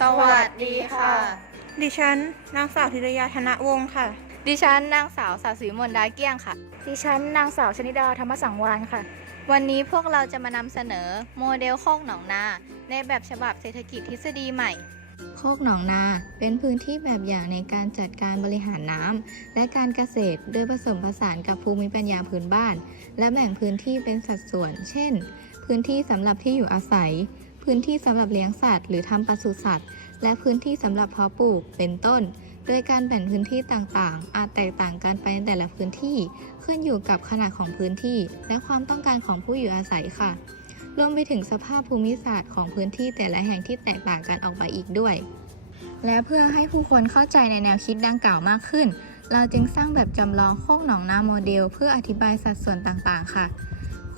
สวัสดีค่ะ ดิฉันนางสาวธีรยาธนวงศ์ค่ะ ดิฉันนางสาวสาสีมนต์ดาเกี้ยงค่ะ ดิฉันนางสาวชนิดาธรรมสังวานค่ะ วันนี้พวกเราจะมานำเสนอโมเดลโคกหนองนา ในแบบฉบับเศรษฐกิจทฤษฎีใหม่ โคกหนองนาเป็นพื้นที่แบบอย่างในการจัดการบริหารน้ำและการเกษตรโดยผสมผสานกับภูมิปัญญาพื้นบ้าน และแบ่งพื้นที่เป็นสัดส่วน เช่น พื้นที่สำหรับที่อยู่อาศัย พื้นที่สำหรับเลี้ยงสัตว์หรือทำปศุสัตว์ และพื้นที่สำหรับเพาะปลูกเป็นต้น โดยการแบ่งพื้นที่ต่างๆ อาจแตกต่างกันไปในแต่ละพื้นที่ ขึ้นอยู่กับขนาดของพื้นที่ และความต้องการของผู้อยู่อาศัยค่ะ รวมไปถึงสภาพภูมิศาสตร์ของพื้นที่แต่ละแห่งที่แตกต่างกันออกไปอีกด้วย และเพื่อให้ผู้คนเข้าใจในแนวคิดดังกล่าวมากขึ้น เราจึงสร้างแบบจำลองโคกหนองนาโมเดล เพื่ออธิบายสัดส่วนต่างๆ ค่ะ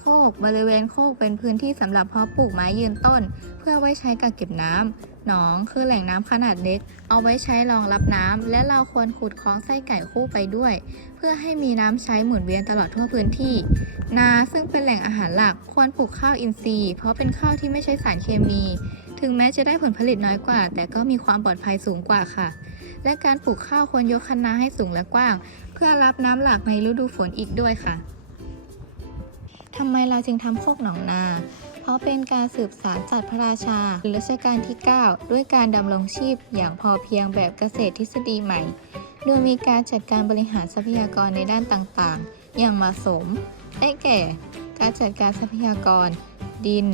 โคก บริเวณโคกเป็นพื้นที่สำหรับเพาะปลูกไม้ยืนต้น เพื่อไว้ใช้กักเก็บน้ำหนองคือแหล่งน้ำขนาดเล็ก เอาไว้ใช้รองรับน้ำและเราควรขุดคลองไส้ไก่คู่ไปด้วย เพื่อให้มีน้ำใช้หมุนเวียนตลอดทั่วพื้นที่ นาซึ่งเป็นแหล่งอาหารหลักควรปลูกข้าวอินทรีย์ เพราะเป็นข้าวที่ไม่ใช้สารเคมี ถึงแม้จะได้ผลผลิตน้อยกว่า แต่ก็มีความปลอดภัยสูงกว่าค่ะ และการปลูกข้าวควรยกคะนาให้สูงและกว้าง เพื่อรับน้ำหลากในฤดูฝนอีกด้วยค่ะ ทำไมเราจึงทำโคกหนองนา เพราะเป็นการสืบสารศาสตร์พระราชารัชกาลที่ 9 ด้วยการดำรงชีพอย่างพอเพียงแบบเกษตรทฤษฎีใหม่ โดยมีการจัดการบริหารทรัพยากรในด้านต่างๆ อย่างเหมาะสม ได้แก่ การจัดการทรัพยากร ดิน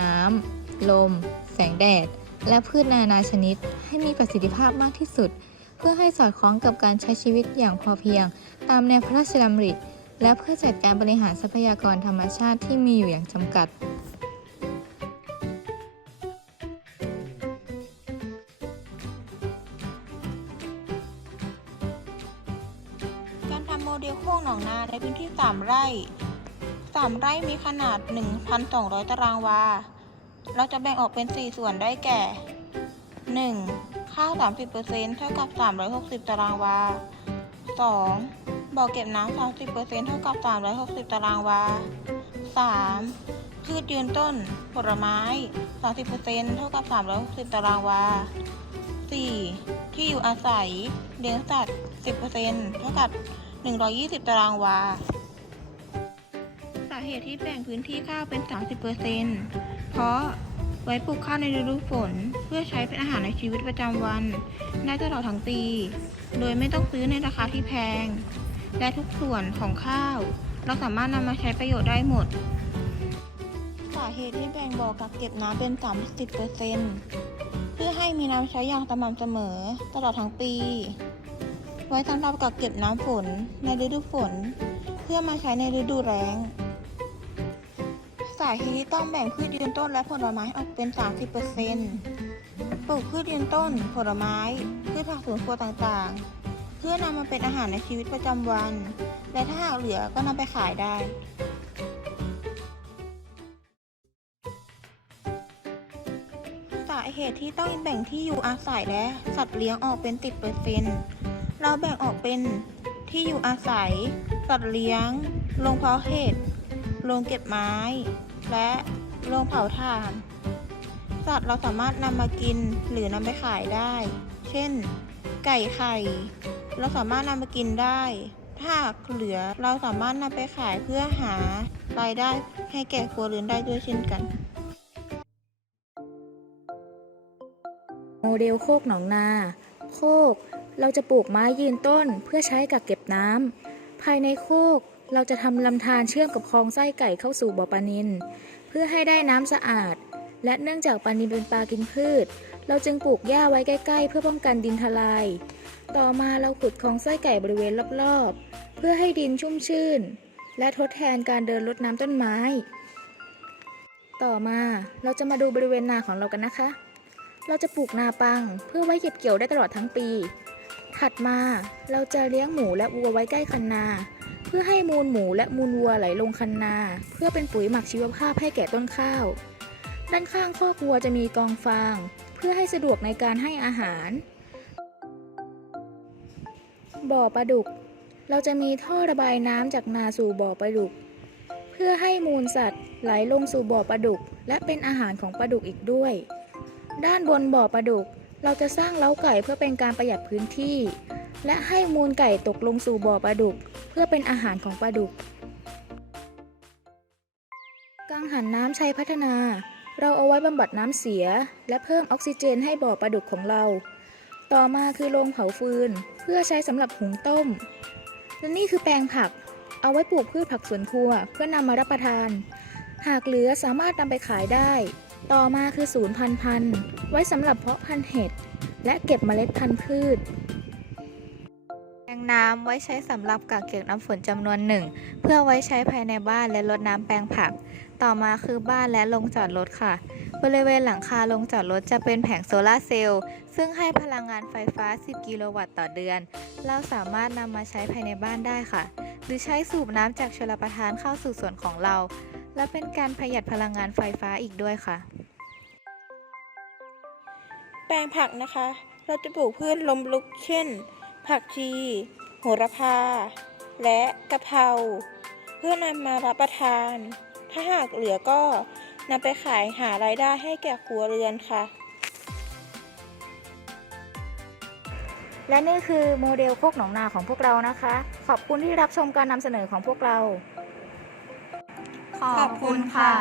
น้ำ ลม แสงแดด และพืชนานาชนิด ให้มีประสิทธิภาพมากที่สุด เพื่อให้สอดคล้องกับการใช้ชีวิตอย่างพอเพียง ตามแนวพระราชดำริ และเพื่อจัดการบริหารทรัพยากรธรรมชาติที่มีอยู่อย่างจำกัด การทำโมเดลโคกหนองนาในพื้นที่ 3 ไร่ 3 ไร่มีขนาด 1,200 ตารางวา เราจะแบ่งออกเป็น 4 ส่วนได้แก่ 1. ข้าว30%เท่ากับ 360 ตารางวา 2. บ่อเก็บน้ำ30%เท่ากับ 360 ตารางวา 3. พืชยืนต้น ผลไม้ 30%เท่ากับ 360 ตารางวา 4. ที่อยู่อาศัย เลี้ยงสัตว์ 10%เท่ากับ 120 ตารางวา สาเหตุที่แบ่งพื้นที่ข้าวเป็น 30%เพราะไว้ปลูกข้าวในฤดูฝน เพื่อใช้เป็นอาหารในชีวิตประจำวัน ได้ตลอดทั้งปี โดยไม่ต้องซื้อในราคาที่แพง และทุกส่วนของข้าว เราสามารถนำมาใช้ประโยชน์ได้หมด สาเหตุที่แบ่งบ่อกักเก็บน้ำเป็น 30%เพื่อให้มีน้ำใช้อย่างสม่ำเสมอตลอดทั้งปี ไว้สำหรับกักเก็บน้ำฝนในฤดูฝน เพื่อมาใช้ในฤดูแล้งสาเหตุที่ต้องแบ่งพืชยืนต้นและผลไม้ออกเป็น 30%ปลูกพืชยืนต้น ผลไม้ พืชผักสวนครัวต่างๆ เพื่อนำมาเป็นอาหารในชีวิตประจำวัน และถ้าหากเหลือก็นำไปขายได้สาเหตุที่ต้องแบ่งที่อยู่อาศัยและสัตว์เลี้ยงออกเป็น10%เราแบ่งออกเป็นที่อยู่อาศัย สัตว์เลี้ยง โรงเพาะเห็ด โรงเก็บไม้ และโรงเผาถ่าน สัตว์เราสามารถนำมากินหรือนำไปขายได้ เช่น ไก่ไข่ เราสามารถนำมากินได้ ถ้าเหลือเราสามารถนำไปขายเพื่อหารายได้ให้แก่ครัวเรือนได้ด้วยเช่นกัน โมเดลโคกหนองนา โคก เราจะปลูกไม้ยืนต้นเพื่อใช้กักเก็บน้ำภายในโคกเราจะทำลำธารเชื่อมกับคลองไส้ไก่เข้าสู่บ่อปลานิลเพื่อให้ได้น้ำสะอาด และเนื่องจากปลานิลเป็นปลากินพืช เราจึงปลูกหญ้าไว้ใกล้ ๆ เพื่อป้องกันดินทลาย ต่อมาเราขุดคลองไส้ไก่บริเวณรอบๆ เพื่อให้ดินชุ่มชื่น และทดแทนการเดินรดน้ำต้นไม้ ต่อมาเราจะมาดูบริเวณนาของเรากันนะคะ เราจะปลูกนาปังเพื่อไว้เก็บเกี่ยวได้ตลอดทั้งปี ถัดมาเราจะเลี้ยงหมูและวัวไว้ใกล้คันนา เพื่อให้มูลหมูและมูลวัวไหลลงคันนา เพื่อเป็นปุ๋ยหมักชีวภาพให้แก่ต้นข้าว ด้านข้างคอกวัวจะมีกองฟาง เพื่อให้สะดวกในการให้อาหาร บ่อปลาดุก เราจะมีท่อระบายน้ำจากนาสู่บ่อปลาดุก เพื่อให้มูลสัตว์ไหลลงสู่บ่อปลาดุก และเป็นอาหารของปลาดุกอีกด้วย ด้านบนบ่อปลาดุก เราจะสร้างเล้าไก่เพื่อเป็นการประหยัดพื้นที่ และให้มูลไก่ตกลงสู่บ่อปลาดุก เพื่อเป็นอาหารของปลาดุกกังหันน้ำชัยพัฒนา เราเอาไว้บำบัดน้ำเสีย และเพิ่มออกซิเจนให้บ่อปลาดุกของเรา ต่อมาคือโรงเผาฟืน เพื่อใช้สำหรับหุงต้ม และนี่คือแปลงผัก เอาไว้ปลูกพืชผักสวนครัว เพื่อนำมารับประทาน หากเหลือสามารถนำไปขายได้ ต่อมาคือศูนย์พันธุ์พันไว้สำหรับเพาะพันธุ์เห็ด และเก็บเมล็ดพันธุ์พืช น้ำไว้ใช้สำหรับกักเก็บน้ำฝนจำนวนหนึ่ง เพื่อไว้ใช้ภายในบ้านและรดน้ำแปลงผัก ต่อมาคือบ้านและโรงจอดรถค่ะ บริเวณหลังคาโรงจอดรถจะเป็นแผงโซลาร์เซลล์ ซึ่งให้พลังงานไฟฟ้า 10 กิโลวัตต์ต่อเดือน เราสามารถนำมาใช้ภายในบ้านได้ค่ะ หรือใช้สูบน้ำจากชลประทานเข้าสู่สวนของเรา และเป็นการประหยัดพลังงานไฟฟ้าอีกด้วยค่ะ แปลงผักนะคะ เราจะปลูกพืชลมลุกเช่น ผักชี โหระพา และกะเพราเพื่อนำมารับประทาน ถ้าหากเหลือก็นำไปขายหารายได้ให้แก่ครัวเรือนค่ะ และนี่คือโมเดลโคกหนองนาของพวกเรานะคะ ขอบคุณที่รับชมการนำเสนอของพวกเรา ขอบคุณค่ะ